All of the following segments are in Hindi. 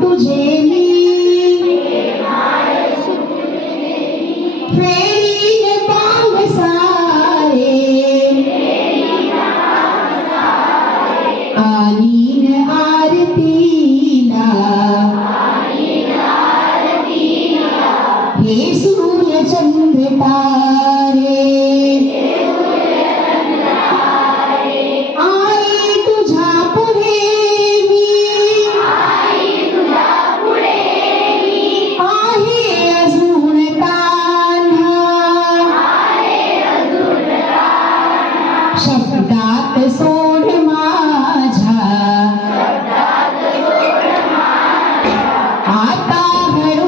तुझे Yesu ya chandeta आता घरू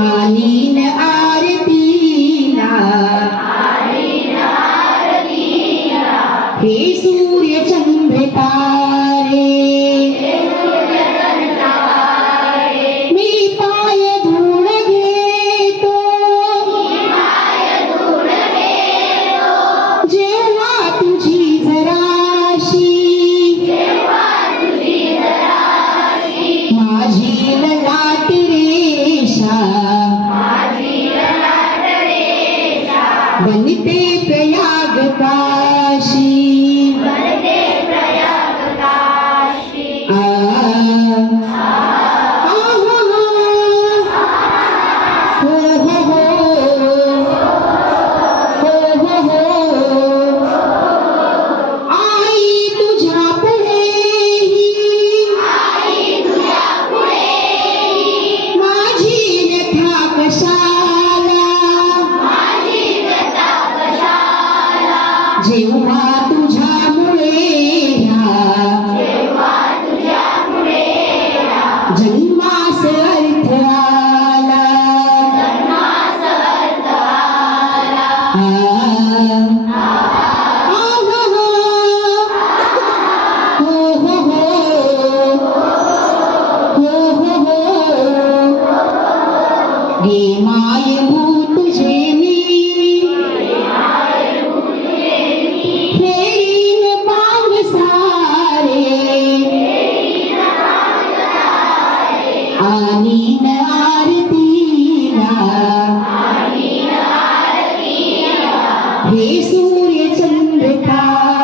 సూర్య చంద్రే जन्मासर्तारा जन्मासर्तारा ఏ సింధు ఏ చంద్రకా